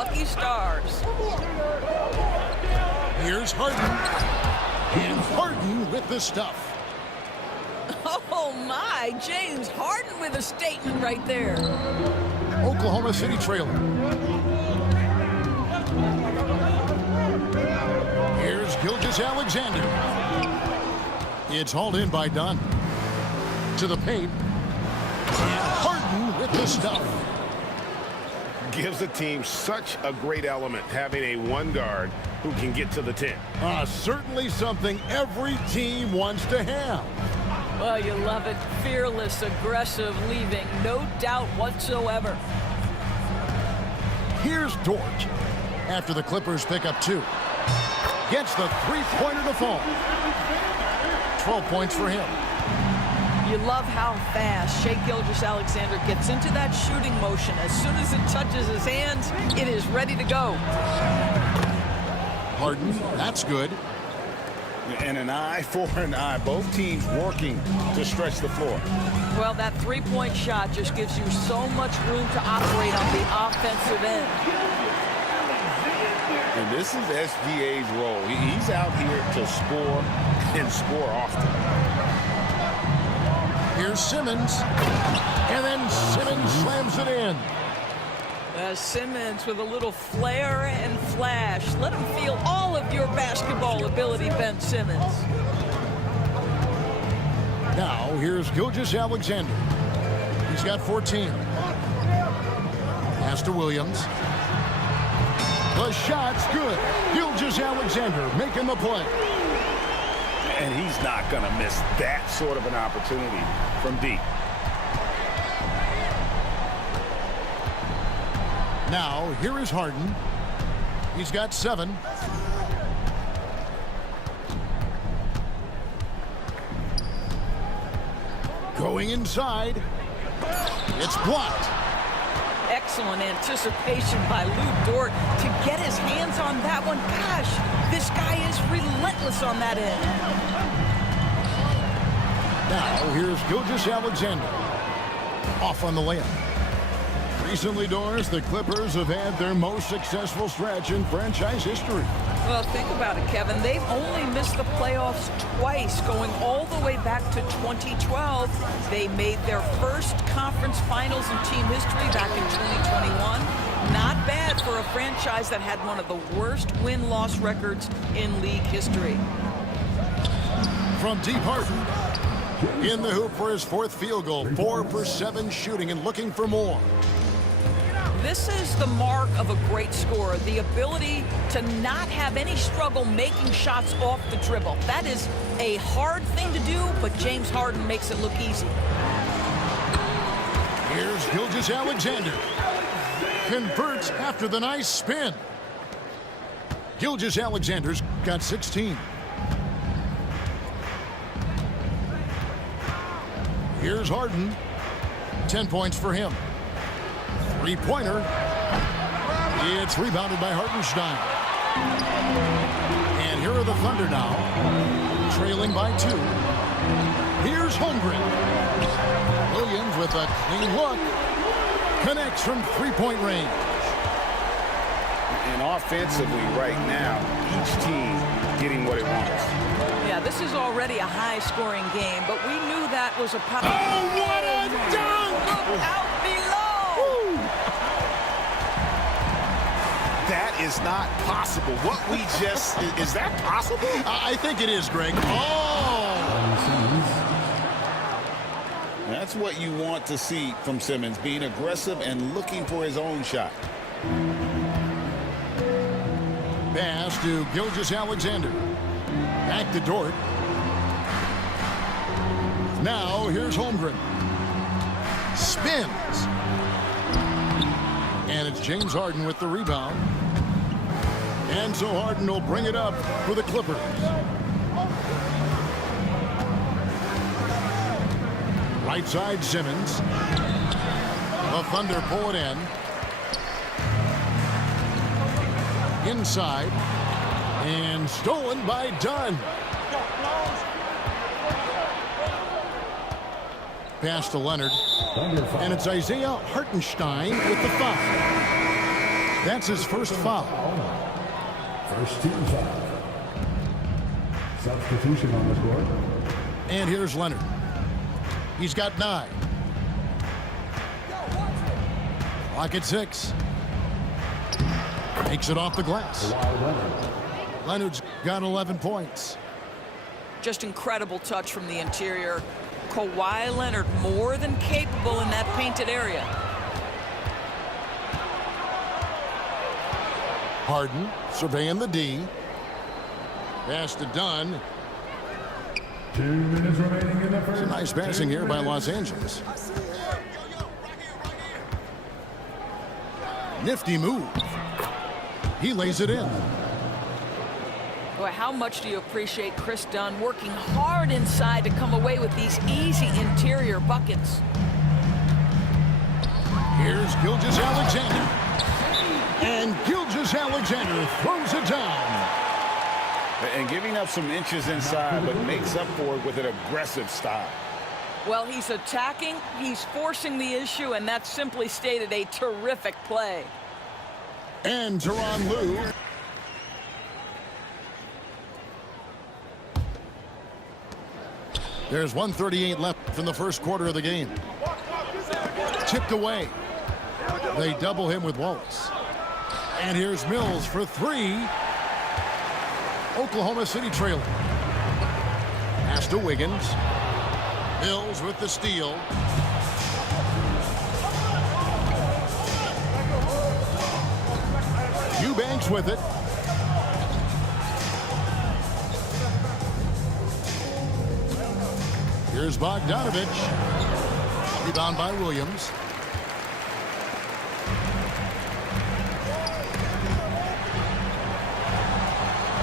lucky stars. Here's Harden. And Harden with the stuff. Oh, my. James Harden with a statement right there. Oklahoma City trailer. Here's Gilgeous-Alexander. It's hauled in by Dunn. To the paint. And Harden with the stuff. Gives the team such a great element having a one guard who can get to the 10. Certainly something every team wants to have. Well, you love it. Fearless, aggressive, leaving. No doubt whatsoever. Here's Dort. After the Clippers pick up 2. Gets the three-pointer to fall. 12 points for him. You love how fast Shai Gilgeous-Alexander gets into that shooting motion. As soon as it touches his hands, it is ready to go. Harden, that's good. And an eye for an eye. Both teams working to stretch the floor. Well, that three-point shot just gives you so much room to operate on the offensive end. And this is SGA's role. He's out here to score and score often. Here's Simmons. And then Simmons slams it in. Simmons with a little flair and flash. Let him feel all of your basketball ability, Ben Simmons. Now, here's Gilgeous-Alexander. He's got 14. Pass to Williams. The shot's good. Gilgeous-Alexander making the play. And he's not going to miss that sort of an opportunity from deep. Now, here is Harden. He's got 7. Going inside. It's blocked. Excellent anticipation by Lou Dort to get his hands on that one. Gosh, this guy is relentless on that end. Now, here's Gilgeous-Alexander. Off on the layup. Recently, Doris, the Clippers have had their most successful stretch in franchise history. Well, think about it, Kevin. They've only missed the playoffs twice, going all the way back to 2012. They made their first conference finals in team history back in 2021. Not bad for a franchise that had one of the worst win-loss records in league history. From deep, Harden. In the hoop for his 4th field goal. 4 for 7 shooting and looking for more. This is the mark of a great scorer, the ability to not have any struggle making shots off the dribble. That is a hard thing to do, but James Harden makes it look easy. Here's Gilgeous-Alexander. Converts after the nice spin. Gilgeous-Alexander's got 16. Here's Harden. 10 points for him. Three-pointer. It's rebounded by Hartenstein. And here are the Thunder now, trailing by 2. Here's Holmgren. Williams with a clean look. Connects from three-point range. And offensively right now, each team getting what it wants. Yeah, this is already a high-scoring game, but we knew that was a pop. Oh, what a dunk! Look out below! That is not possible. What we just... is that possible? I think it is, Greg. Oh! That's what you want to see from Simmons, being aggressive and looking for his own shot. Pass to Gilgeous-Alexander. Back to Dort. Now, here's Holmgren. Spins. And it's James Harden with the rebound. And so Harden will bring it up for the Clippers. Right side, Simmons. The Thunder pull it in. Inside. And stolen by Dunn. Pass to Leonard. And it's Isaiah Hartenstein with the foul. That's his first foul. First team foul. Substitution on the court. And here's Leonard. He's got 9. Clock at 6. Takes it off the glass. Leonard's got 11 points. Just incredible touch from the interior. Kawhi Leonard more than capable in that painted area. Harden surveying the D. Pass to Dunn. 2 minutes remaining in the first. It's a nice passing here by Los Angeles. Nifty move. He lays it in. Boy, how much do you appreciate Chris Dunn working hard inside to come away with these easy interior buckets? Here's Gilgeous-Alexander. And Gilgeous-Alexander throws it down. And giving up some inches inside, but makes up for it with an aggressive style. Well, he's attacking, he's forcing the issue, and that's simply stated a terrific play. And Tyronn Lue. There's 1:38 left in the first quarter of the game. Tipped away. They double him with Wallace. And here's Mills for 3. Oklahoma City trailing. Pass to Wiggins. Mills with the steal. Eubanks with it. Here's Bogdanovich. Rebound by Williams.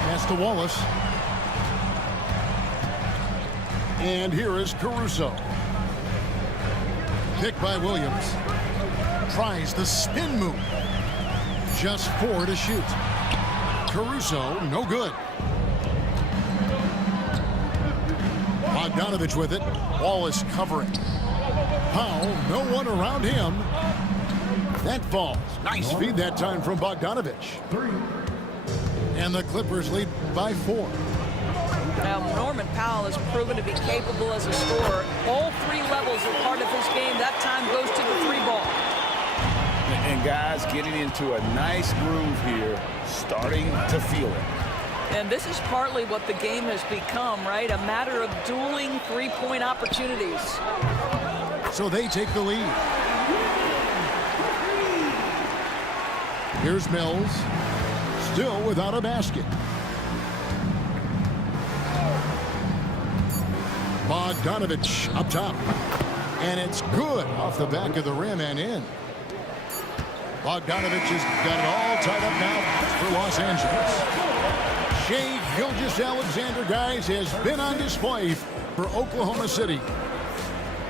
Pass to Wallace. And here is Caruso. Picked by Williams. Tries the spin move. Just 4 to shoot. Caruso, no good. Bogdanovich with it. Wallace covering. Powell, no one around him. That falls. Nice feed that time from Bogdanovich. 3. And the Clippers lead by 4. Now, Norman Powell has proven to be capable as a scorer. All 3 levels are part of his game. That time goes to the 3 ball. And guys getting into a nice groove here, starting to feel it. And this is partly what the game has become, right? A matter of dueling 3-point opportunities. So they take the lead. Here's Mills. Still without a basket. Bogdanovich up top. And it's good off the back of the rim and in. Bogdanovich has got it all tied up now for Los Angeles. Shai Gilgeous-Alexander, guys, has been on display for Oklahoma City.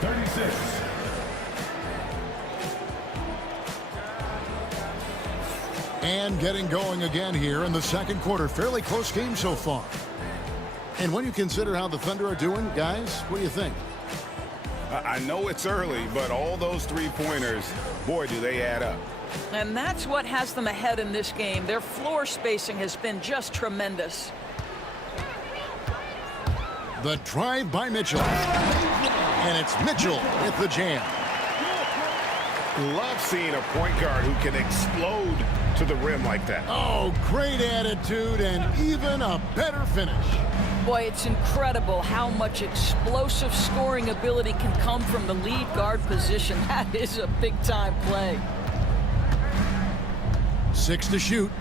36. And getting going again here in the second quarter. Fairly close game so far. And when you consider how the Thunder are doing, guys, what do you think? I know it's early, but all those 3-pointers, boy, do they add up. And that's what has them ahead in this game. Their floor spacing has been just tremendous. The drive by Mitchell. And it's Mitchell with the jam. Love seeing a point guard who can explode to the rim like that. Oh, great attitude and even a better finish. Boy, it's incredible how much explosive scoring ability can come from the lead guard position. That is a big-time play. 6 to shoot.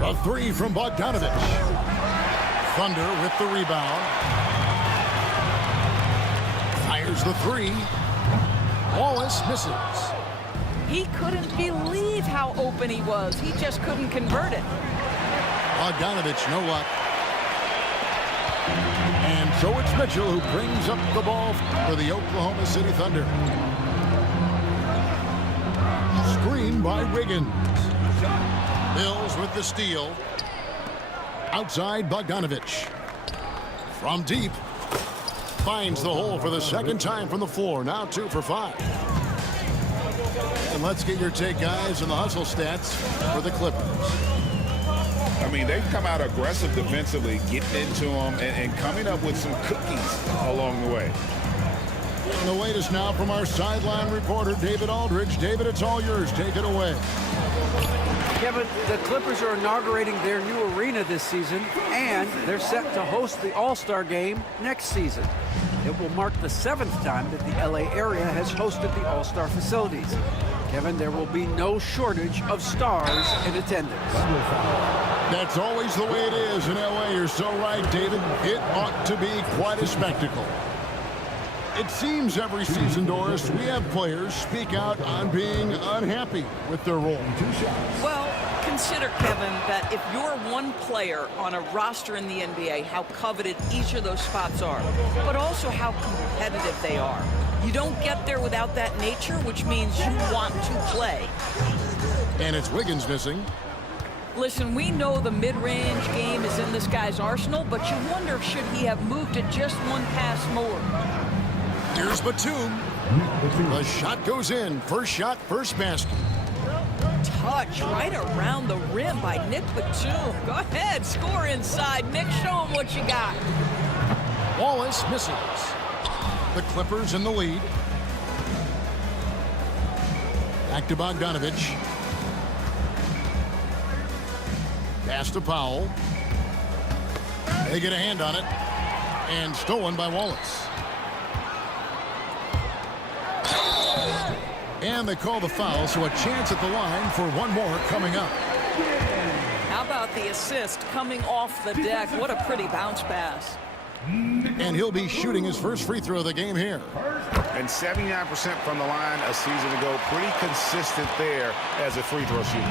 A 3 from Bogdanovich. Thunder with the rebound. Fires the 3. Wallace misses. He couldn't believe how open he was. He just couldn't convert it. Bogdanovich, no luck. And so it's Mitchell who brings up the ball for the Oklahoma City Thunder. Screen by Wiggins. Mills with the steal. Outside Bogdanovich. From deep. Finds the hole for the second time from the floor. Now 2 for 5. And let's get your take, guys, on the hustle stats for the Clippers. I mean, they've come out aggressive defensively, getting into them and coming up with some cookies along the way. And the latest now from our sideline reporter, David Aldridge. David, it's all yours. Take it away. Kevin, the Clippers are inaugurating their new arena this season, and they're set to host the All-Star Game next season. It will mark the 7th time that the LA area has hosted the All-Star facilities. Kevin, there will be no shortage of stars in attendance. That's always the way it is in LA. You're so right, David. It ought to be quite a spectacle. It seems every season, Doris, we have players speak out on being unhappy with their role. Well, consider, Kevin, that if you're one player on a roster in the NBA, how coveted each of those spots are, but also how competitive they are. You don't get there without that nature, which means you want to play. And it's Wiggins missing. Listen, we know the mid-range game is in this guy's arsenal, but you wonder, should he have moved it just one pass more? Here's Batum. The shot goes in. First shot, first basket. Touch right around the rim by Nick Batum. Go ahead, score inside. Nick, show him what you got. Wallace misses. The Clippers in the lead. Back to Bogdanovich. Pass to Powell. They get a hand on it. And stolen by Wallace. And they call the foul, so a chance at the line for one more coming up. How about the assist coming off the deck? What a pretty bounce pass. And he'll be shooting his first free throw of the game here. And 79% from the line a season ago. Pretty consistent there as a free throw shooter.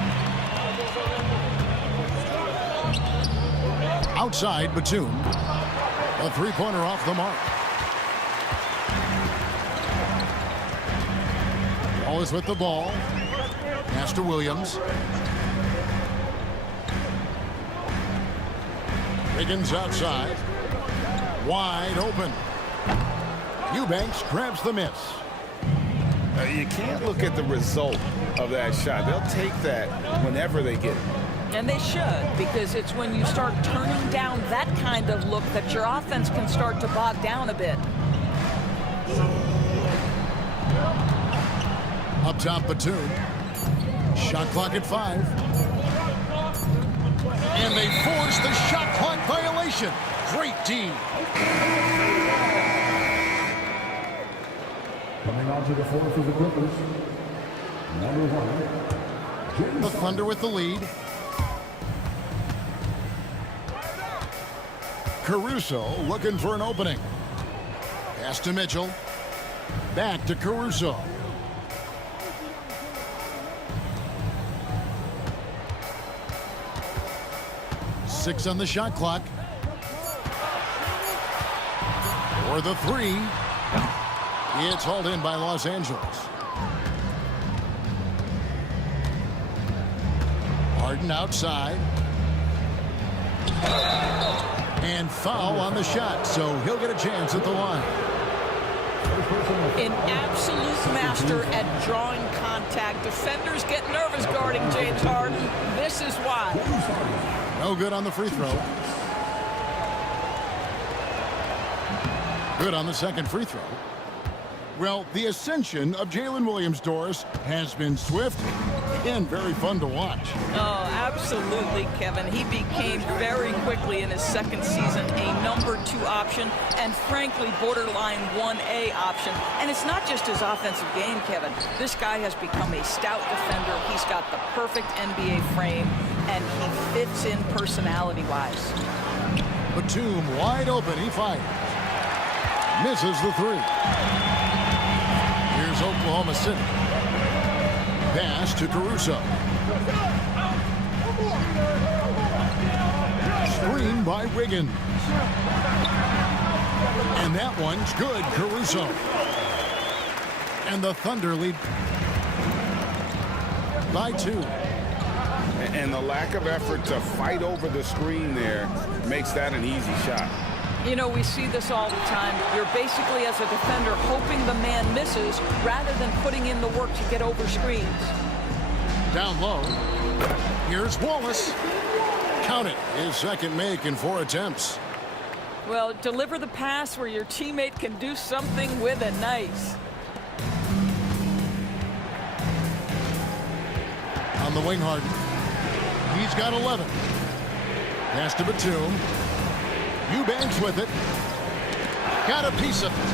Outside, Batum. A three-pointer off the mark. Wallace with the ball. Pass to Williams. Wiggins outside. Wide open. Eubanks grabs the miss. You can't look at the result of that shot. They'll take that whenever they get it. And they should, because it's when you start turning down that kind of look that your offense can start to bog down a bit. Up top, Batum. Shot clock at 5. And they force the shot clock violation. Great team. Coming on to the floor for the Clippers, number 1, The Thunder with the lead. Caruso looking for an opening. Pass to Mitchell. Back to Caruso. Six on the shot clock. For the three. It's hauled in by Los Angeles. Harden outside. And foul on the shot, so he'll get a chance at the line. An absolute master at drawing contact. Defenders get nervous guarding James Harden. This is why. No good on the free throw. Good on the second free throw. Well, the ascension of Jalen Williams, Doris, has been swift and very fun to watch. Oh, absolutely, Kevin. He became very quickly in his second season a number 2 option and, frankly, borderline 1A option. And it's not just his offensive game, Kevin. This guy has become a stout defender. He's got the perfect NBA frame, and he fits in personality-wise. Batum wide open. He fires. Misses the three. Here's Oklahoma City. Pass to Caruso. Screen by Wiggins. And that one's good, Caruso. And the Thunder lead by 2. And the lack of effort to fight over the screen there makes that an easy shot. You know, we see this all the time. You're basically, as a defender, hoping the man misses rather than putting in the work to get over screens. Down low. Here's Wallace. Count it. His second make in 4 attempts. Well, deliver the pass where your teammate can do something with it. Nice. On the wing, Harden. He's got 11. Pass to Batum. Eubanks with it. Got a piece of it.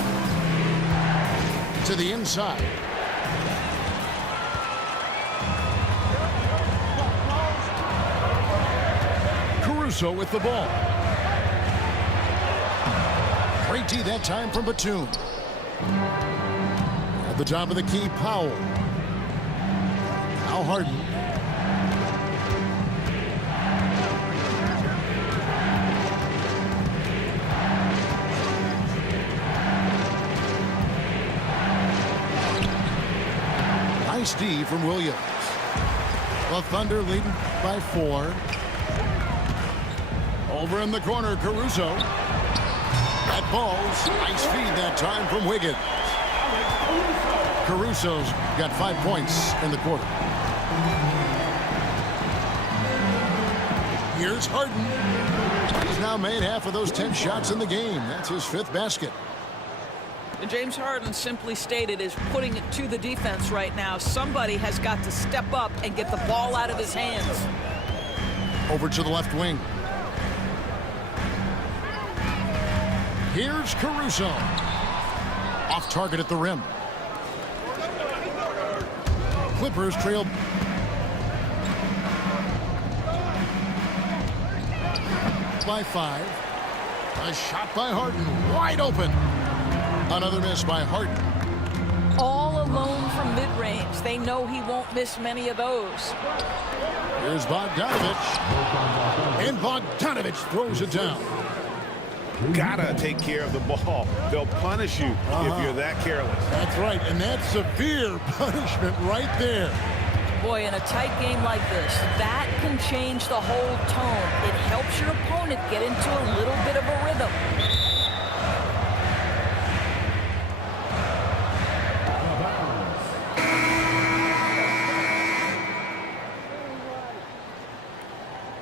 To the inside. Caruso with the ball. Great D that time from Batum. At the top of the key, Powell. Now Harden. Nice D from Williams. The Thunder leading by 4. Over in the corner, Caruso. That ball's nice feed that time from Wiggins. Caruso's got 5 points in the quarter. Here's Harden. He's now made half of those 10 shots in the game. That's his 5th basket. James Harden, simply stated, is putting it to the defense right now. Somebody has got to step up and get the ball out of his hands. Over to the left wing. Here's Caruso. Off target at the rim. Clippers trail. By 5. A shot by Harden. Wide open. Another miss by Harden. All alone from mid-range. They know he won't miss many of those. Here's Bogdanovich. And Bogdanovich throws it down. Gotta take care of the ball. They'll punish you if you're that careless. That's right, and that's severe punishment right there. Boy, in a tight game like this, that can change the whole tone. It helps your opponent get into a little bit of a rhythm.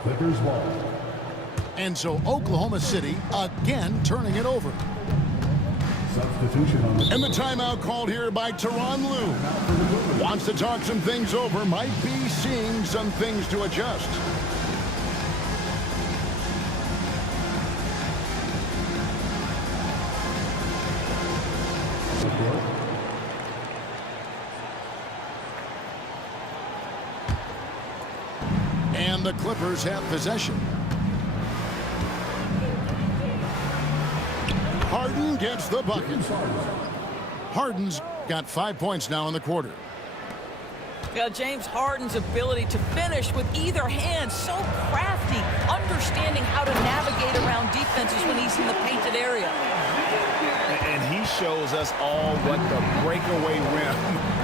Clippers ball. And so Oklahoma City again turning it over. Substitution on the And the timeout called here by Tyronn Lue. Wants to talk some things over, might be seeing some things to adjust. And the Clippers have possession. Harden gets the bucket. Harden's got 5 points now in the quarter. Yeah, James Harden's ability to finish with either hand, so crafty, understanding how to navigate around defenses when he's in the painted area. And he shows us all what the breakaway rim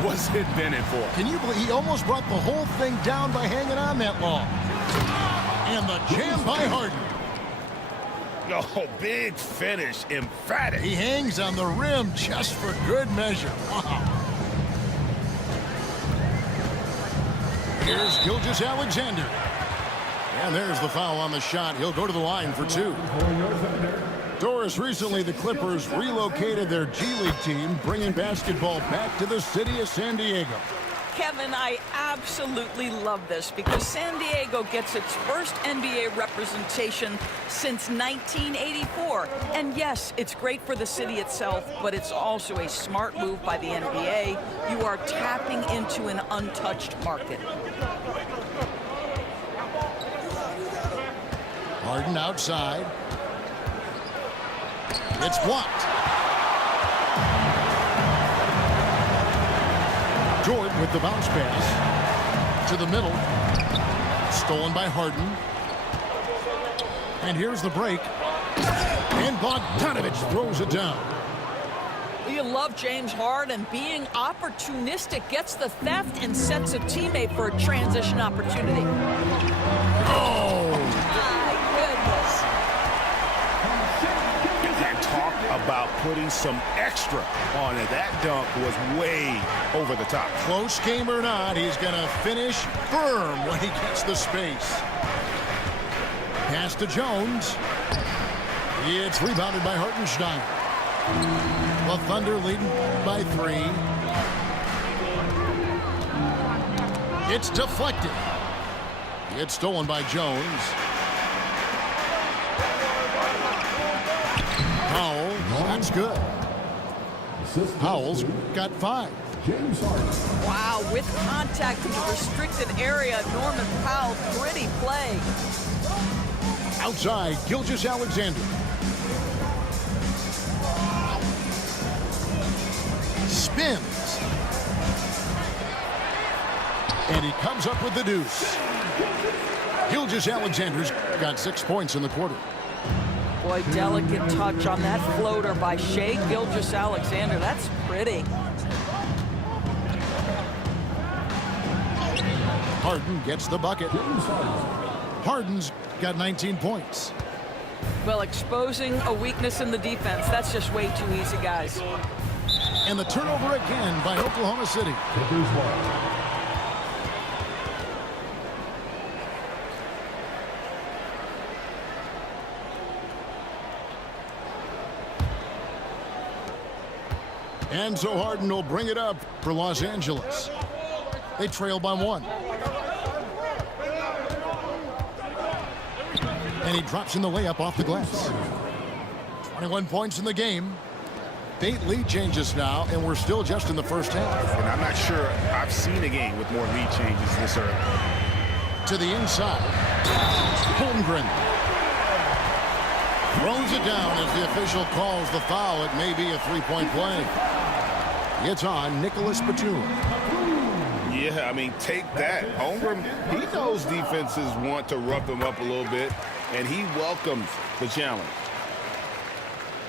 was invented for. Can you believe he almost brought the whole thing down by hanging on that long? And the jam by Harden. Oh, big finish, emphatic. He hangs on the rim just for good measure. Wow. Here's Gilgeous-Alexander. And there's the foul on the shot. He'll go to the line for 2. Doris, recently the Clippers relocated their G League team, bringing basketball back to the city of San Diego. Kevin, I absolutely love this because San Diego gets its first NBA representation since 1984. And yes, it's great for the city itself, but it's also a smart move by the NBA. You are tapping into an untouched market. Harden outside. It's blocked. Jordan with the bounce pass to the middle. Stolen by Harden. And here's the break. And Bogdanovich throws it down. You love James Harden. Being opportunistic, gets the theft and sets a teammate for a transition opportunity. Oh! My goodness. about putting some extra on it. That dunk was way over the top. Close game or not, he's going to finish firm when he gets the space. Pass to Jones. It's rebounded by Hartenstein. The Thunder leading by 3. It's deflected. It's stolen by Jones. Powell, that's good. Powell's got 5. James Harden. Wow, with contact in the restricted area, Norman Powell, pretty play. Outside, Gilgeous-Alexander. Spins. And he comes up with the deuce. Gilgeous-Alexander's got 6 points in the quarter. Boy, delicate touch on that floater by Shai Gilgeous-Alexander. That's pretty. Harden gets the bucket. Harden's got 19 points. Well, exposing a weakness in the defense, that's just way too easy, guys. And the turnover again by Oklahoma City. And so Harden will bring it up for Los Angeles. They trail by 1. And he drops in the layup off the glass. 21 points in the game. 8 lead changes now, and we're still just in the first half. And I'm not sure I've seen a game with more lead changes this early. To the inside. Holmgren throws it down as the official calls the foul. It may be a 3-point play. It's on Nicholas Batum. Yeah, I mean, take that. Holmgren, he knows defenses want to rough him up a little bit, and he welcomes the challenge.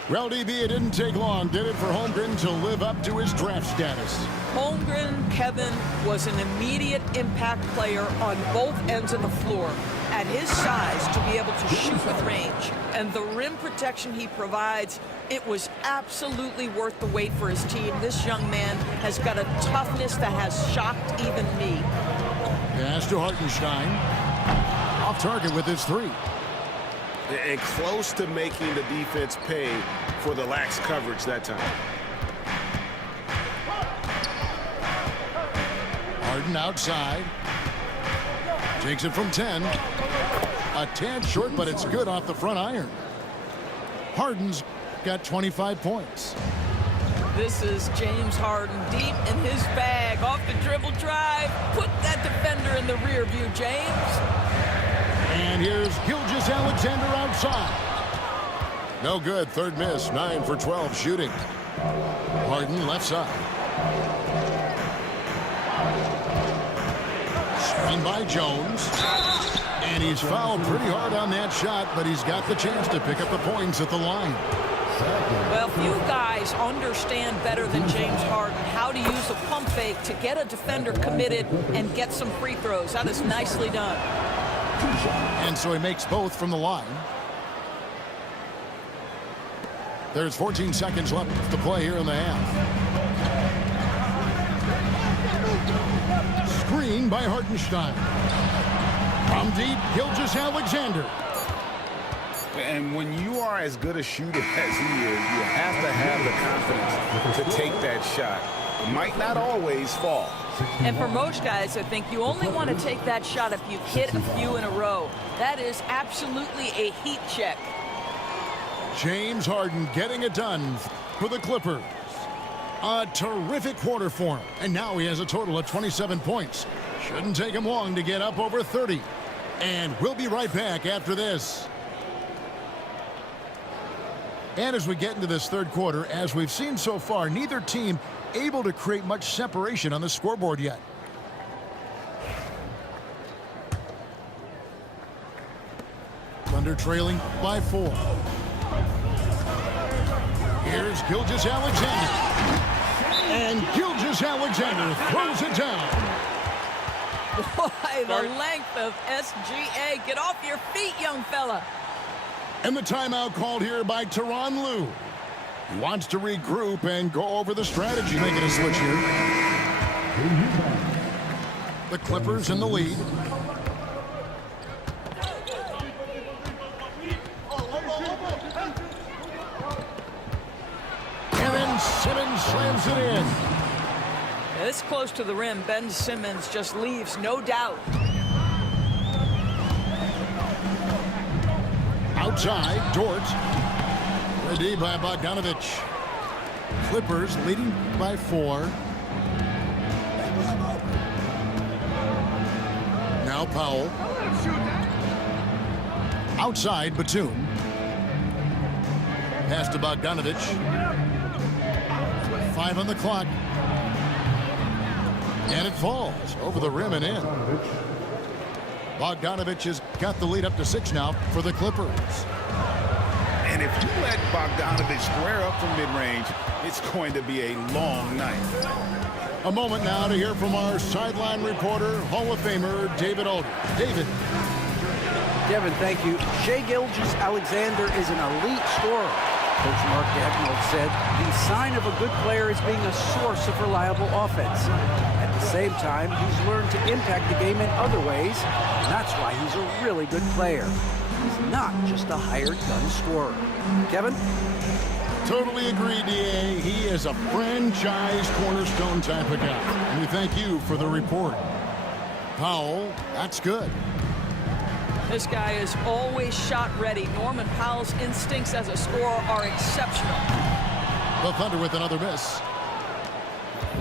Well, DB, it didn't take long, did it, for Holmgren to live up to his draft status? Holmgren, Kevin, was an immediate impact player on both ends of the floor. At his size, to be able to shoot with range and the rim protection he provides, it was absolutely worth the wait for his team. This young man has got a toughness that has shocked even me. Pass to Hartenstein. Off target with his 3. And close to making the defense pay for the lax coverage that time. Harden outside. Takes it from 10. A tad short, but it's good off the front iron. Harden's got 25 points. This is James Harden deep in his bag. Off the dribble drive. Put that defender in the rear view, James. And here's Gilgeous-Alexander outside. No good. Third miss. 9 for 12 shooting. Harden left side. Screen by Jones. And he's fouled pretty hard on that shot, but he's got the chance to pick up the points at the line. Well, few guys understand better than James Harden how to use a pump fake to get a defender committed and get some free throws. That is nicely done. And so he makes both from the line. There's 14 seconds left to play here in the half. Screen by Hartenstein. From deep, Gilgeous-Alexander. And when you are as good a shooter as he is, you have to have the confidence to take that shot. It might not always fall. And for most guys, I think you only want to take that shot if you've hit a few in a row. That is absolutely a heat check. James Harden getting it done for the Clippers. A terrific quarter for him. And now he has a total of 27 points. Shouldn't take him long to get up over 30. And we'll be right back after this. And as we get into this third quarter, as we've seen so far, neither team able to create much separation on the scoreboard yet. Thunder trailing by 4. Here's Gilgeous-Alexander. And Gilgeous-Alexander throws it down. Boy, the length of SGA. Get off your feet, young fella. And the timeout called here by Tyronn Lue. He wants to regroup and go over the strategy. Making a switch here. The Clippers in the lead. And then Simmons slams it in. This close to the rim, Ben Simmons just leaves, no doubt. Outside, Dort. Ready by Bogdanovich. Clippers leading by 4. Now Powell. Outside, Batum. Pass to Bogdanovich. 5 on the clock. And it falls over the rim and in. Bogdanovich has got the lead up to 6 now for the Clippers. And if you let Bogdanovich square up from mid-range, it's going to be a long night. A moment now to hear from our sideline reporter, Hall of Famer David Aldridge. David. Devin, thank you. Shai Gilgeous-Alexander is an elite scorer. Coach Mark Daigneault said the sign of a good player is being a source of reliable offense. At the same time, he's learned to impact the game in other ways, and that's why he's a really good player. He's not just a hired gun scorer. Kevin? Totally agree, D.A. He is a franchise cornerstone type of guy. And we thank you for the report. Powell, that's good. This guy is always shot ready. Norman Powell's instincts as a scorer are exceptional. The Thunder with another miss.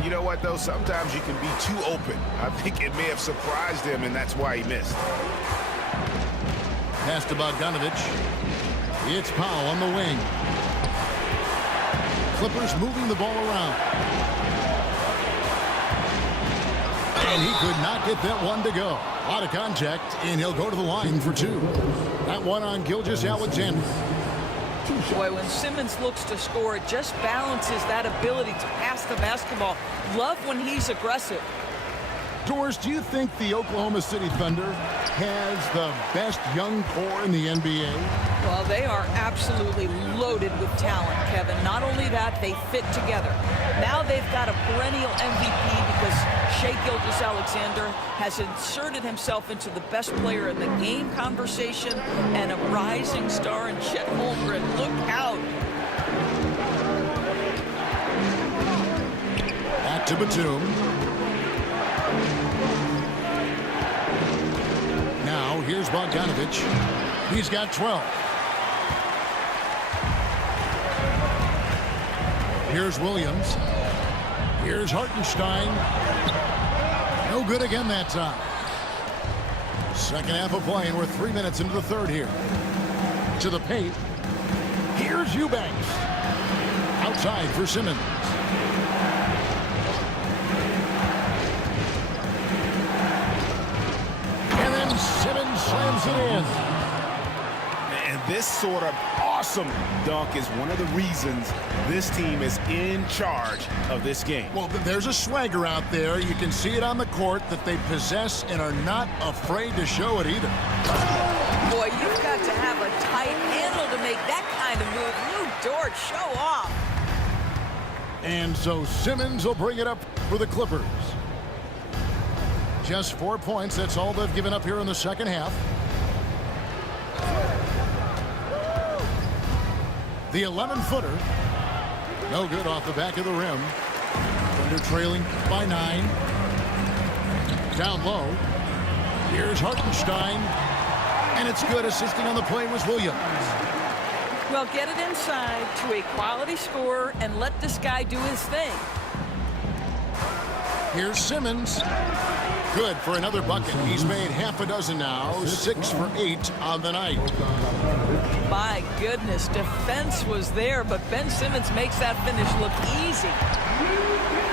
You know what, though? Sometimes you can be too open. I think it may have surprised him, and that's why he missed. Pass to Bogdanovich. It's Powell on the wing. Clippers moving the ball around. And he could not get that one to go. A lot of contact, and he'll go to the line for 2. That one on Gilgeous-Alexander. Boy, when Simmons looks to score, it just balances that ability to pass the basketball. Love when he's aggressive. Doris, do you think the Oklahoma City Thunder has the best young core in the NBA? Well, they are absolutely loaded with talent, Kevin. Not only that, they fit together. Now they've got a perennial MVP because Shai Gilgeous-Alexander has inserted himself into the best player in the game conversation and a rising star in Chet Holmgren. Look out. Back to Batum. Now here's Bogdanovich. He's got 12. Here's Williams. Here's Hartenstein. No good again that time. Second half of play, and we're 3 minutes into the third here. To the paint. Here's Eubanks. Outside for Simmons. And then Simmons slams it in. And this sort of awesome dunk is one of the reasons this team is in charge of this game. Well, there's a swagger out there. You can see it on the court that they possess and are not afraid to show it either. Boy, you've got to have a tight handle to make that kind of move. Lou Dort, show off. And so Simmons will bring it up for the Clippers. Just 4 points. That's all they've given up here in the second half. The 11-footer. No good off the back of the rim. Thunder trailing by 9. Down low. Here's Hartenstein. And it's good. Assisting on the play was Williams. Well, get it inside to a quality scorer and let this guy do his thing. Here's Simmons. Good for another bucket. He's made half a dozen now. 6 for 8 on the night. My goodness, defense was there, but Ben Simmons makes that finish look easy.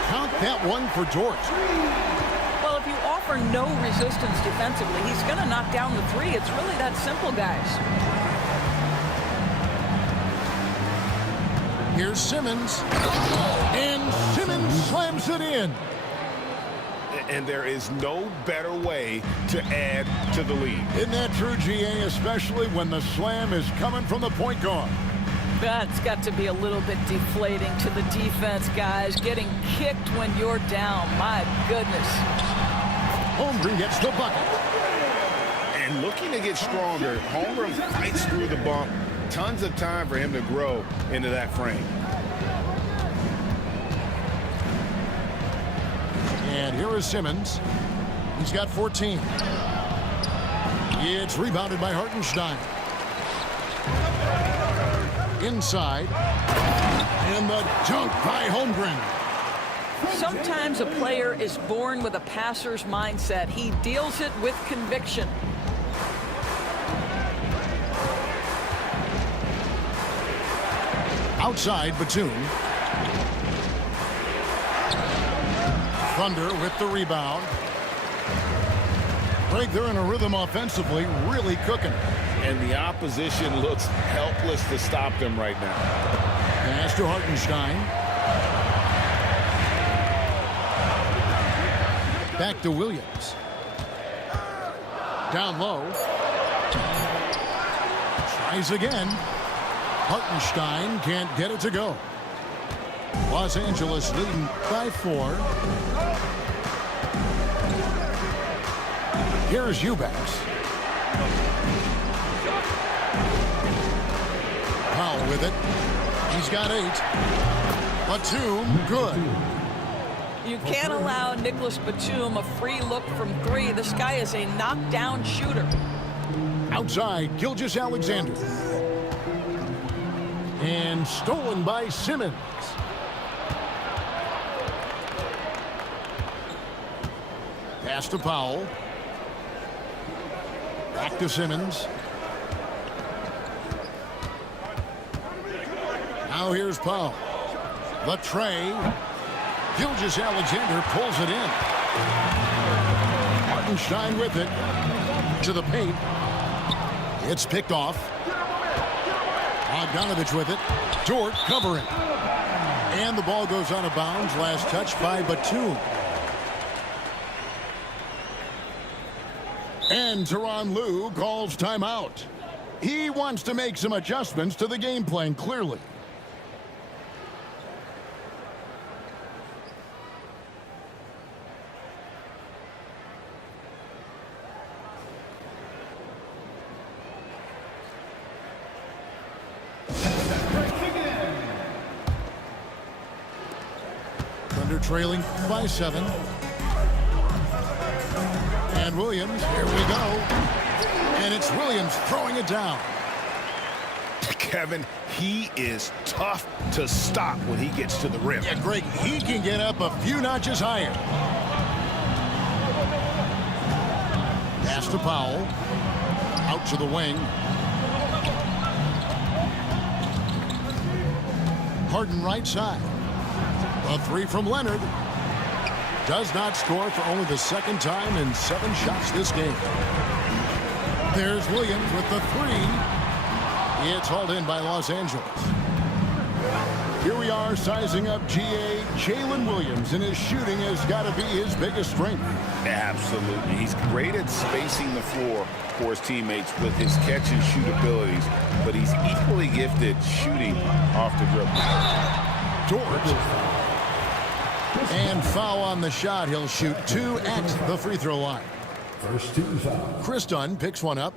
Count that one for Dort. Well, if you offer no resistance defensively, he's going to knock down the 3. It's really that simple, guys. Here's Simmons. And Simmons slams it in. And there is no better way to add to the lead. Isn't that true, GA, especially when the slam is coming from the point guard? That's got to be a little bit deflating to the defense, guys. Getting kicked when you're down. My goodness. Holmgren gets the bucket. And looking to get stronger, Holmgren fights through the bump. Tons of time for him to grow into that frame. And here is Simmons. He's got 14. It's rebounded by Hartenstein. Inside. And the dunk by Holmgren. Sometimes a player is born with a passer's mindset. He deals it with conviction. Outside, Batum. Thunder with the rebound. Greg, they're in a rhythm offensively, really cooking. And the opposition looks helpless to stop them right now. Pass to Hartenstein. Back to Williams. Down low. Tries again. Hartenstein can't get it to go. Los Angeles leading by 4. Here's Eubanks. Powell with it. He's got 8. Batum, good. You can't allow Nicholas Batum a free look from 3. This guy is a knockdown shooter. Outside, Gilgeous-Alexander. And stolen by Simmons. Pass to Powell. Back to Simmons. Now here's Powell. The tray. Gilgeous-Alexander pulls it in. Hartenstein with it. To the paint. It's picked off. Bogdanovich with it. Dort covering. And the ball goes out of bounds. Last touch by Batum. And Tyronn Lue calls timeout. He wants to make some adjustments to the game plan, clearly. Thunder trailing by 7. And Williams, here we go. And it's Williams throwing it down. Kevin, he is tough to stop when he gets to the rim. Yeah, Greg, he can get up a few notches higher. Pass to Powell. Out to the wing. Harden right side. A 3 from Leonard. Does not score for only the second time in 7 shots this game. There's Williams with the 3. It's hauled in by Los Angeles. Here we are sizing up GA Jalen Williams, and his shooting has got to be his biggest strength. Absolutely. He's great at spacing the floor for his teammates with his catch and shoot abilities, but he's equally gifted shooting off the dribble. Dort. And foul on the shot. He'll shoot 2 at the free throw line. First team foul. Chris Dunn picks one up.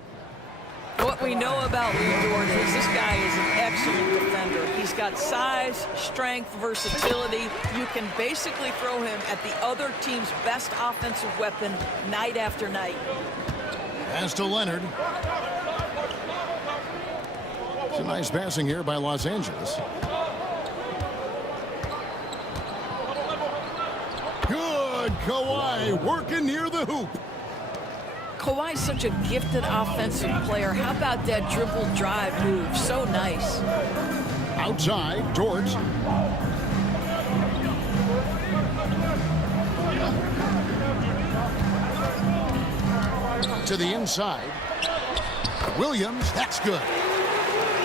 What we know about Lou Dort is this guy is an excellent defender. He's got size, strength, versatility. You can basically throw him at the other team's best offensive weapon night after night. Pass to Leonard. It's a nice passing here by Los Angeles. Good. Kawhi working near the hoop. Kawhi's such a gifted offensive player. How about that dribble drive move? So nice. Outside, Dort. To the inside. Williams, that's good.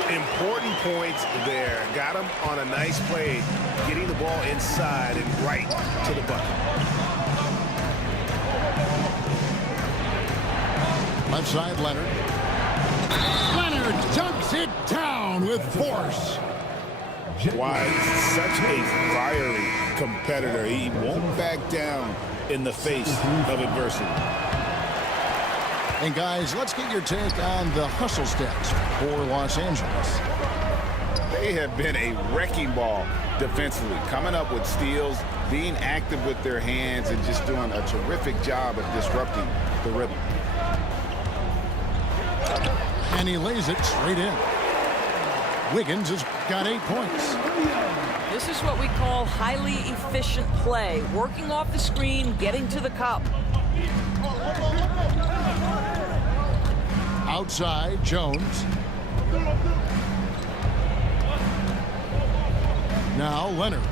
Important points there. Got him on a nice play, getting the ball inside and right to the bucket. Left side, Leonard. Leonard Leonard dunks it down with force. Why, such a fiery competitor. He won't back down in the face of adversity. And guys, let's get your take on the hustle stats for Los Angeles. They have been a wrecking ball defensively, coming up with steals, being active with their hands, and just doing a terrific job of disrupting the rhythm. And he lays it straight in. Wiggins has got 8 points. This is what we call highly efficient play. Working off the screen, getting to the cup. Outside, Jones. Now Leonard.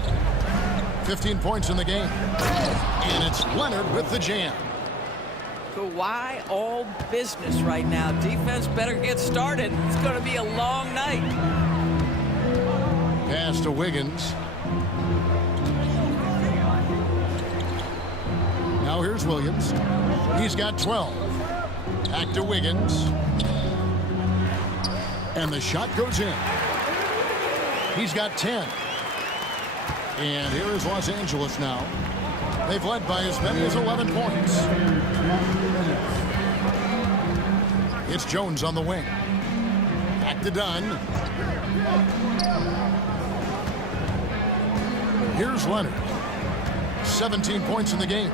15 points in the game. And it's Leonard with the jam. Kawhi all business right now. Defense better get started. It's going to be a long night. Pass to Wiggins. Now here's Williams. He's got 12. Back to Wiggins. And the shot goes in. He's got 10. And here is Los Angeles now. They've led by as many as 11 points. It's Jones on the wing. Back to Dunn. Here's Leonard. 17 points in the game.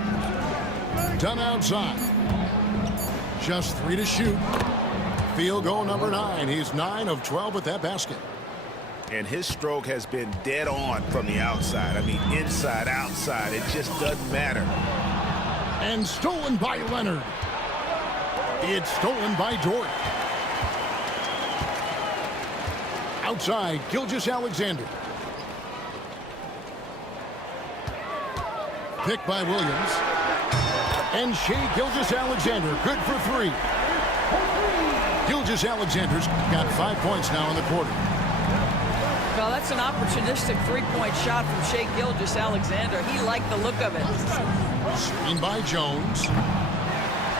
Dunn outside. Just 3 to shoot. Field goal number 9. He's 9 of 12 with that basket. And his stroke has been dead on from the outside. I mean, inside, outside. It just doesn't matter. And stolen by Leonard. It's stolen by Dort. Outside, Gilgeous-Alexander. Picked by Williams. And Shai Gilgeous-Alexander, good for 3. Gilgeous-Alexander's got 5 points now in the quarter. Well, that's an opportunistic three-point shot from Shai Gilgeous-Alexander. He liked the look of it. Screen by Jones.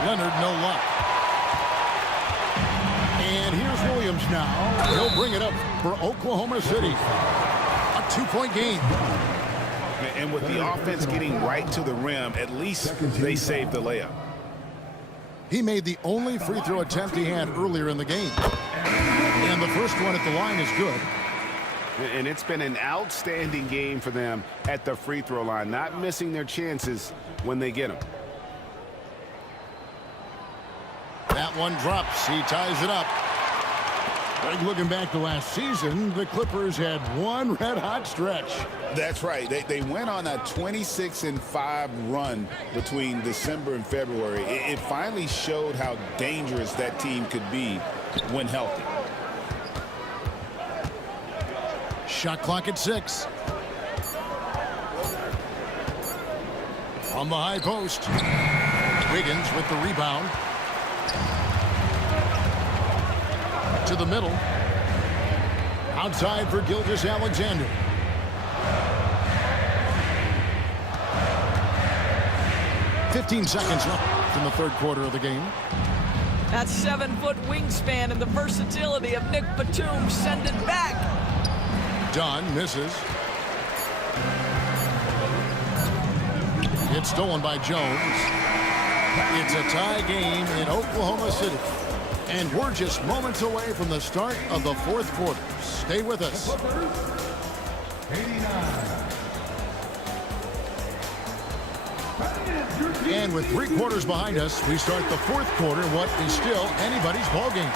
Leonard, no luck. And here's Williams now. He'll bring it up for Oklahoma City. A 2-point game. And with the offense getting right to the rim, at least they saved the layup. He made the only free throw attempt he had earlier in the game. And the first one at the line is good. And it's been an outstanding game for them at the free throw line, not missing their chances when they get them. That one drops. He ties it up. Like looking back to last season, the Clippers had one red-hot stretch. That's right. They went on a 26-5 run between December and February. It finally showed how dangerous that team could be when healthy. Shot clock at 6. On the high post. Wiggins with the rebound. To the middle. Outside for Gilgeous-Alexander. "15 seconds left in the third quarter of the game. That 7-foot wingspan and the versatility of Nick Batum send it back. Dunn misses. It's stolen by Jones. It's a tie game in Oklahoma City. And we're just moments away from the start of the fourth quarter. Stay with us. 89. And with 3 quarters behind us, we start the fourth quarter, what is still anybody's ballgame.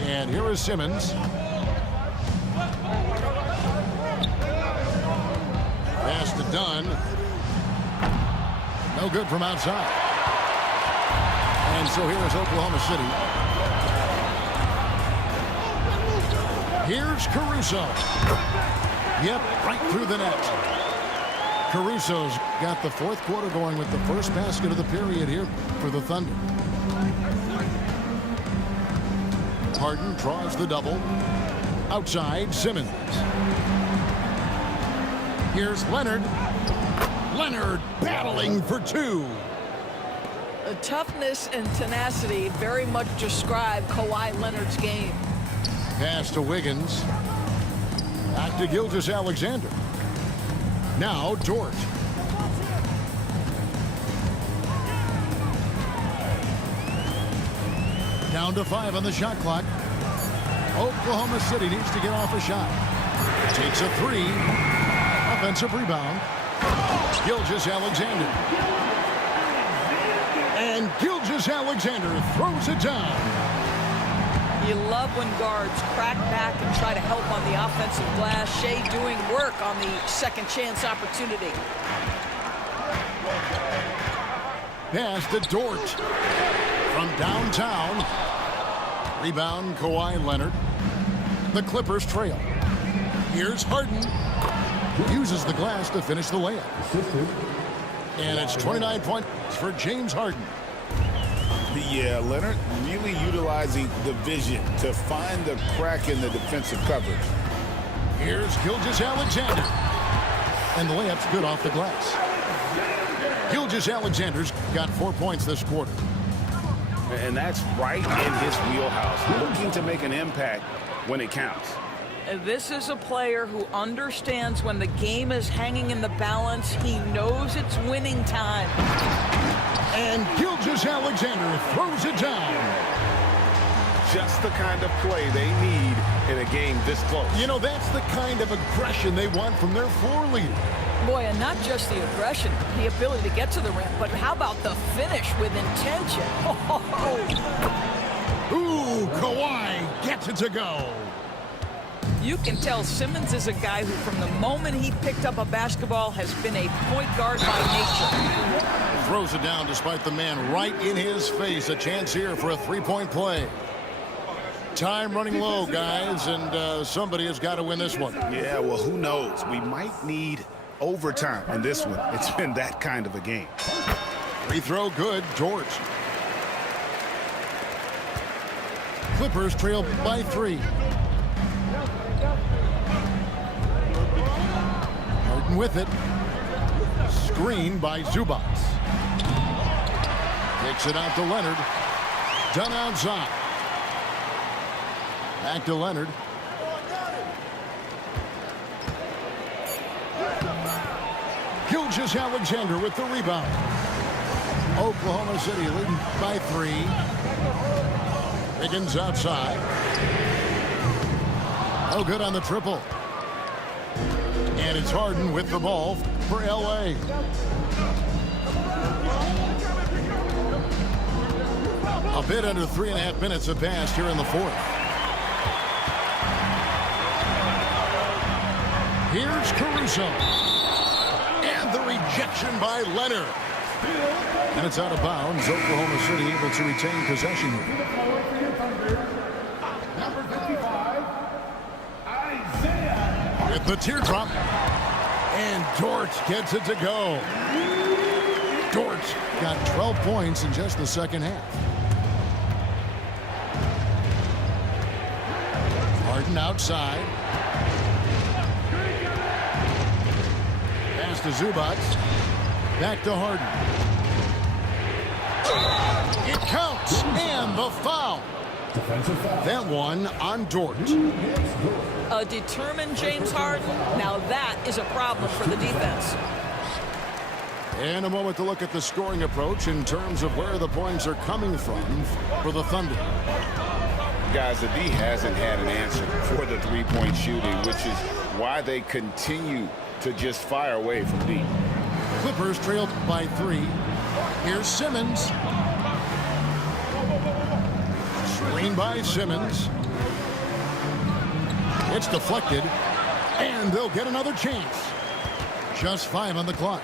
And here is Simmons. Pass to Dunn. No good from outside. And so here is Oklahoma City. Here's Caruso. Yep, right through the net. Caruso's got the fourth quarter going with the first basket of the period here for the Thunder. Harden draws the double. Outside, Simmons. Here's Leonard. Leonard battling for two. The toughness and tenacity very much describe Kawhi Leonard's game. Pass to Wiggins. Back to Gilgeous-Alexander. Now Dort. Down to 5 on the shot clock. Oklahoma City needs to get off a shot. Takes a 3. Offensive rebound. Gilgeous-Alexander. And Gilgeous-Alexander throws it down. You love when guards crack back and try to help on the offensive glass. Shea doing work on the second chance opportunity. Pass to Dort. From downtown. Rebound, Kawhi Leonard. The Clippers trail. Here's Harden. Uses the glass to finish the layup. And it's 29 points for James Harden. Yeah, Leonard really utilizing the vision to find the crack in the defensive coverage. Here's Gilgeous-Alexander. And the layup's good off the glass. Gilgeous-Alexander's got 4 points this quarter. And that's right in his wheelhouse, looking to make an impact when it counts. This is a player who understands when the game is hanging in the balance. He knows it's winning time. And Gilgeous-Alexander throws it down. Just the kind of play they need in a game this close. You know, that's the kind of aggression they want from their floor leader. Boy, and not just the aggression, the ability to get to the rim, but how about the finish with intention? Ooh, Kawhi gets it to go. You can tell Simmons is a guy who, from the moment he picked up a basketball, has been a point guard by nature. Throws it down despite the man right in his face. A chance here for a three-point play. Time running low, guys, and somebody has got to win this one. Yeah, well, who knows? We might need overtime in this one. It's been that kind of a game. Free throw good, George. Clippers trail by 3. Harden with it. Screen by Zubac. Takes it out to Leonard. Done outside. Back to Leonard. Gilgeous-Alexander with the rebound. Oklahoma City leading by 3. Wiggins outside. Oh, good on the triple. And it's Harden with the ball for L.A. A bit under 3.5 minutes have passed here in the fourth. Here's Caruso. And the rejection by Leonard. And it's out of bounds. Oklahoma City able to retain possession here. Number 55, Isaiah. With the teardrop. And Dort gets it to go. Dort got 12 points in just the second half. Harden outside. Pass to Zubac. Back to Harden. It counts. And the foul. Defensive foul. That one on Dort. A determined James Harden. Now that is a problem for the defense. And a moment to look at the scoring approach in terms of where the points are coming from for the Thunder. Guys, the D hasn't had an answer for the three-point shooting, which is why they continue to just fire away from deep. Clippers trailed by 3. Here's Simmons. Screen by Simmons. It's deflected. And they'll get another chance. Just 5 on the clock.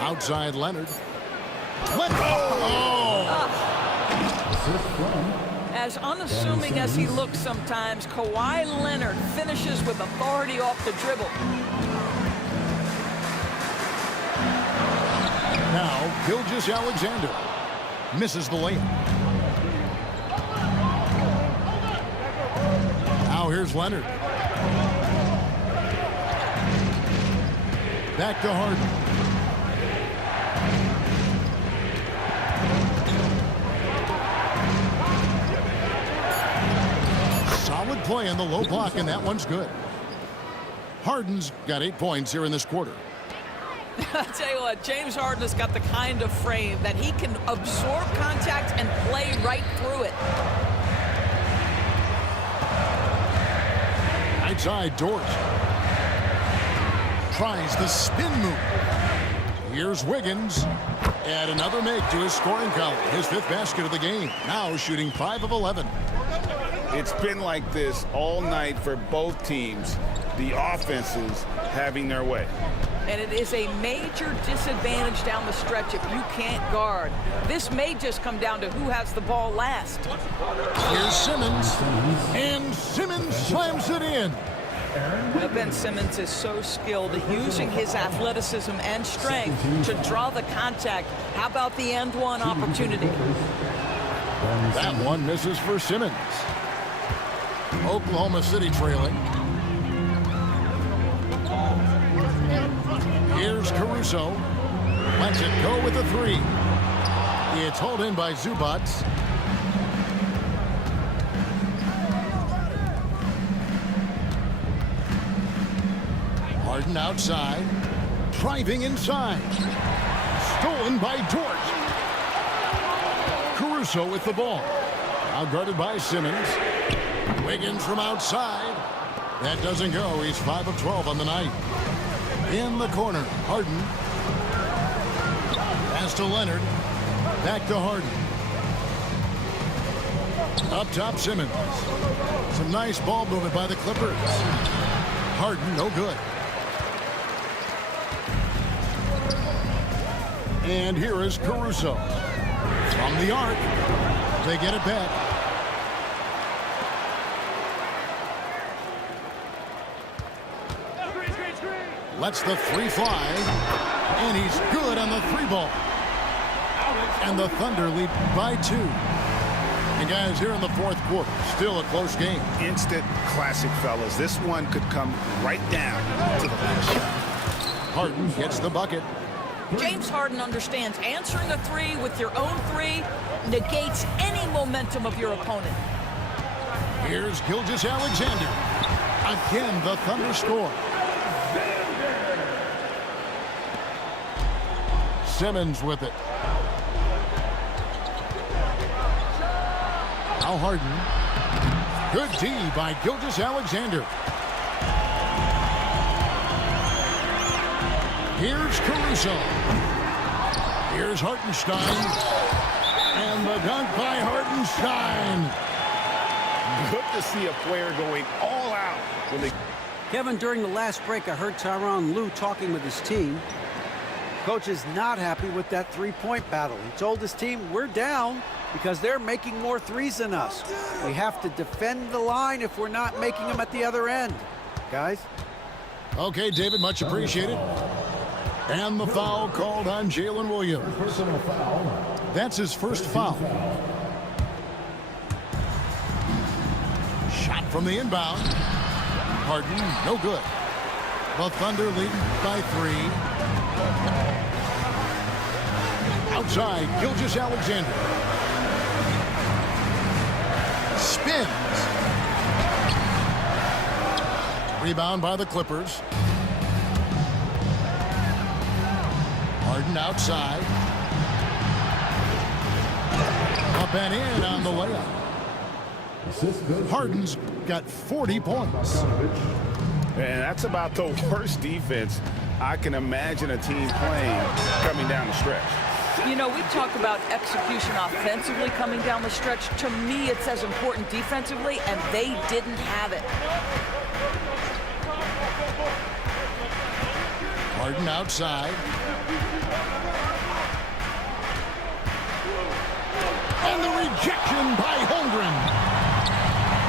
Outside Leonard. As unassuming as he looks sometimes, Kawhi Leonard finishes with authority off the dribble. Now, Gilgeous-Alexander misses the layup. Now here's Leonard. Back to Harden. Solid play in the low block, and that one's good. Harden's got 8 points here in this quarter. I'll tell you what, James Harden has got the kind of frame that he can absorb contact and play right through it. Right side, Dort. Tries the spin move. Here's Wiggins. Add another make to his scoring column. His 5th basket of the game. Now shooting 5 of 11. It's been like this all night for both teams. The offenses having their way. And it is a major disadvantage down the stretch if you can't guard. This may just come down to who has the ball last. Here's Simmons. And Simmons slams it in. Now, Ben Simmons is so skilled at using his athleticism and strength to draw the contact. How about the end one opportunity? That one misses for Simmons. Oklahoma City trailing. Here's Caruso. Lets it go with a 3. It's hauled in by Zubac. Harden outside. Driving inside. Stolen by Dort. Caruso with the ball. Now guarded by Simmons. Wiggins from outside. That doesn't go. He's 5 of 12 on the night. In the corner, Harden. Pass to Leonard. Back to Harden. Up top, Simmons. Some nice ball movement by the Clippers. Harden, no good. And here is Caruso. From the arc. They get it back. Lets the 3 fly, and he's good on the 3 ball. And the Thunder lead by 2. And guys, here in the 4th quarter, still a close game. Instant classic, fellas. This one could come right down to the last shot. Harden gets the bucket. James Harden understands answering a 3 with your own 3 negates any momentum of your opponent. Here's Gilgeous-Alexander. Again, the Thunder score. Simmons with it. Now Harden. Good D by Gilgeous-Alexander. Here's Caruso. Here's Hartenstein. And the dunk by Hartenstein. Good to see a player going all out when they... Kevin, during the last break, I heard Tyronn Lue talking with his team. Coach is not happy with that 3-point battle. He told his team, we're down because they're making more 3s than us. We have to defend the line if we're not making them at the other end. Guys? Okay, David, much appreciated. And the foul called on Jalen Williams. Personal foul. That's his first foul. Shot from the inbound. Harden, no good. The Thunder leading by 3. Outside, Gilgeous-Alexander. Spins. Rebound by the Clippers. Harden outside. Up and in on the layup. Harden's got 40 points. And that's about the worst defense I can imagine a team playing coming down the stretch. You know, we talk about execution offensively coming down the stretch. To me, it's as important defensively, and they didn't have it. Harden outside. And the rejection by Holmgren.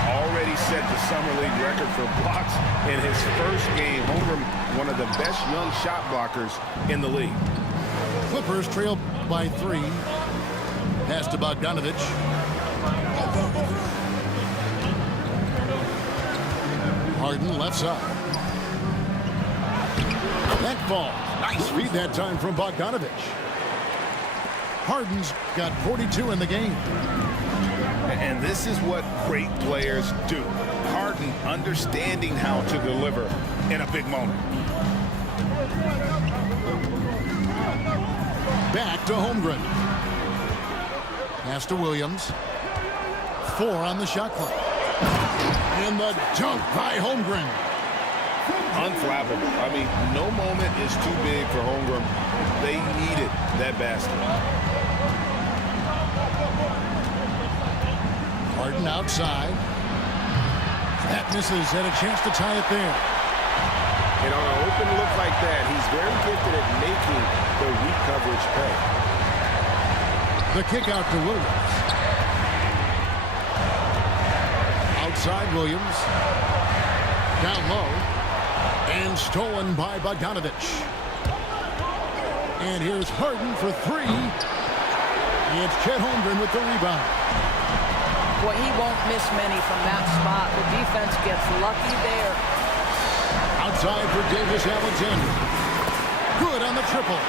Already set the Summer League record for blocks in his first game. Holmgren, one of the best young shot blockers in the league. Clippers trail by 3. Pass to Bogdanovich. Harden left side. That ball. Nice feed that time from Bogdanovich. Harden's got 42 in the game. And this is what great players do. Harden understanding how to deliver in a big moment. Back to Holmgren. Pass to Williams. 4 on the shot clock. And the dunk by Holmgren. Unflappable. I mean, no moment is too big for Holmgren. They needed that basket. Harden outside. That misses, and a chance to tie it there. And on an open look like that, he's very gifted at making the weak coverage pay. The kick out to Williams. Outside Williams. Down low. And stolen by Bogdanovich. And here's Harden for 3. It's Chet Holmgren with the rebound. Boy, he won't miss many from that spot. The defense gets lucky there. Outside for Gilgeous-Alexander. Good on the triple.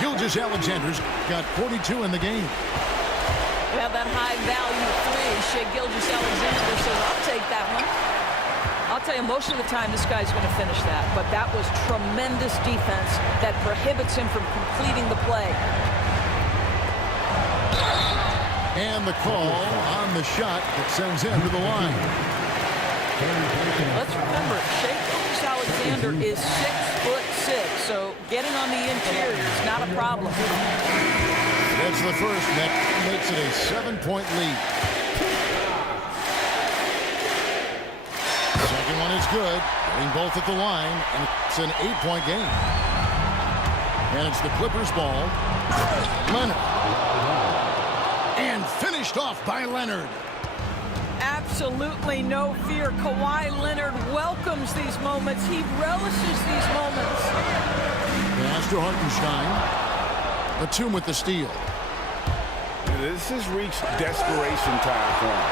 Gilgeous-Alexander's got 42 in the game. We have that high-value 3. Shea Gilgeous-Alexander says, I'll take that one. I'll tell you, most of the time, this guy's going to finish that. But that was tremendous defense that prohibits him from completing the play. And the call on the shot that sends him to the line. Let's remember, Shea Gilgeous-Alexander is 6'6", so getting on the interior is not a problem. That's the first. That makes it a 7-point lead. Second one is good. Getting both at the line, and it's an 8-point game. And it's the Clippers' ball. Leonard. And finished off by Leonard. Absolutely no fear. Kawhi Leonard welcomes these moments. He relishes these moments. Pass to Hartenstein. Batum with the steal. This has reached desperation time for him.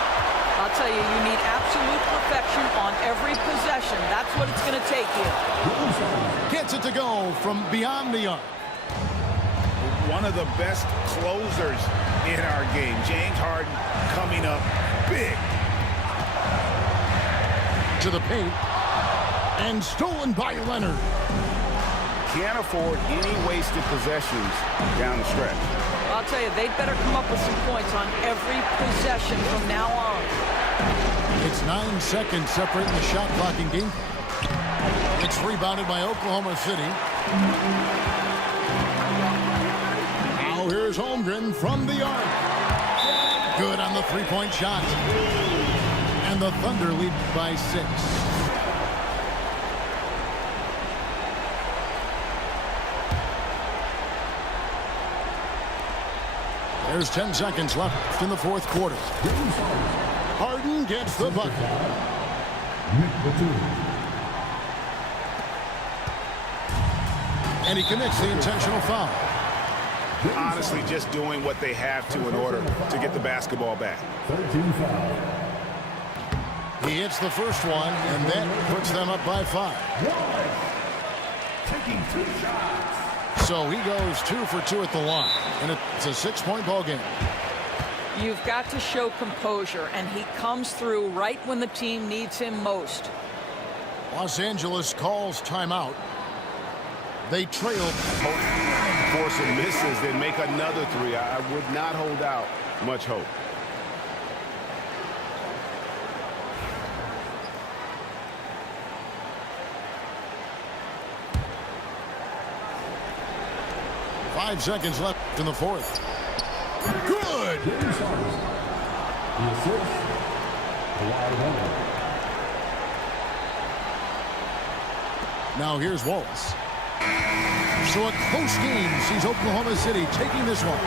I'll tell you, you need absolute perfection on every possession. That's what it's going to take here. Gets it to go from beyond the arc. One of the best closers in our game. James Harden coming up big. To the paint. And stolen by Leonard. Can't afford any wasted possessions down the stretch. I'll tell you, they'd better come up with some points on every possession from now on. It's 9 seconds separating the shot clock and game. It's rebounded by Oklahoma City. Now here's Holmgren from the arc. Good on the three-point shot. And the Thunder lead by 6. There's 10 seconds left in the fourth quarter. Harden gets the bucket. And he commits the intentional foul. Honestly, just doing what they have to in order to get the basketball back. He hits the first one, and that puts them up by 5. Taking 2 shots. So he goes 2 for 2 at the line, and it's a 6-point ball game. You've got to show composure, and he comes through right when the team needs him most. Los Angeles calls timeout. They trail. Force some misses, then make another 3. I would not hold out much hope. Five seconds left in the fourth. Good! The assist. Kawhi Leonard. Now here's Wallace. So a close game sees Oklahoma City taking this one.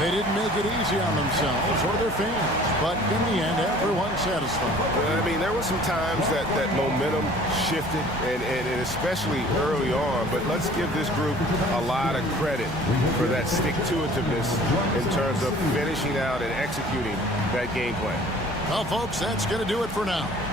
They didn't make it easy on themselves or their fans, but in the end, everyone's satisfied. I mean, there were some times that momentum shifted, and especially early on, but let's give this group a lot of credit for that stick-to-itiveness in terms of finishing out and executing that game plan. Well, folks, that's going to do it for now.